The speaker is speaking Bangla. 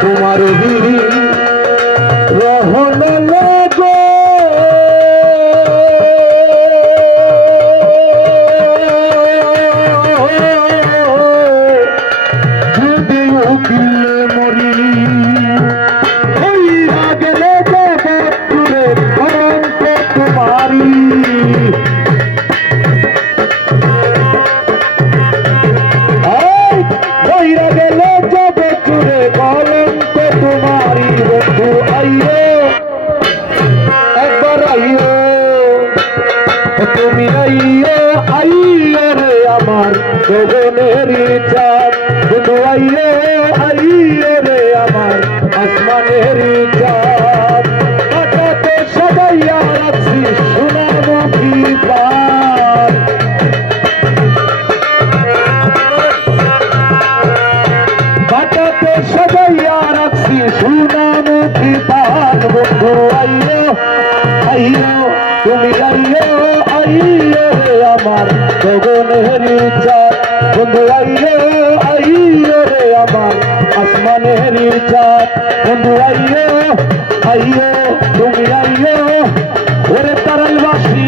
তোমার রহন লাগো যদি উকিলে মরি ওই গেলে জগৎপুরে কলঙ্ক তোমারি গেলে জগৎপুরে কলঙ্ক তোমারি বন্ধু আইয়ো একবার আইয়ো তুমি আইয়ো আইয়ো রে আমার গগনের চাঁদ বন্ধু আইয়ো আইয়ো রে আমার আসমানের চাঁদ কাটাতে সবাইয়া রাখছি সোনামুখী পান কাটাতে সবাইয়া রাখছি সোনামুখী পান বন্ধু আইয়ো আইয়ো তুমি আইয়ো আইয়ো রে আমার গগনের চাঁদ বন্ধু আইয়ো আইয়ো রে আমার আসমানের চাঁদ বন্ধু আইয়ো আইয়ো তুমি আইয়ো ওরে তারালবাসী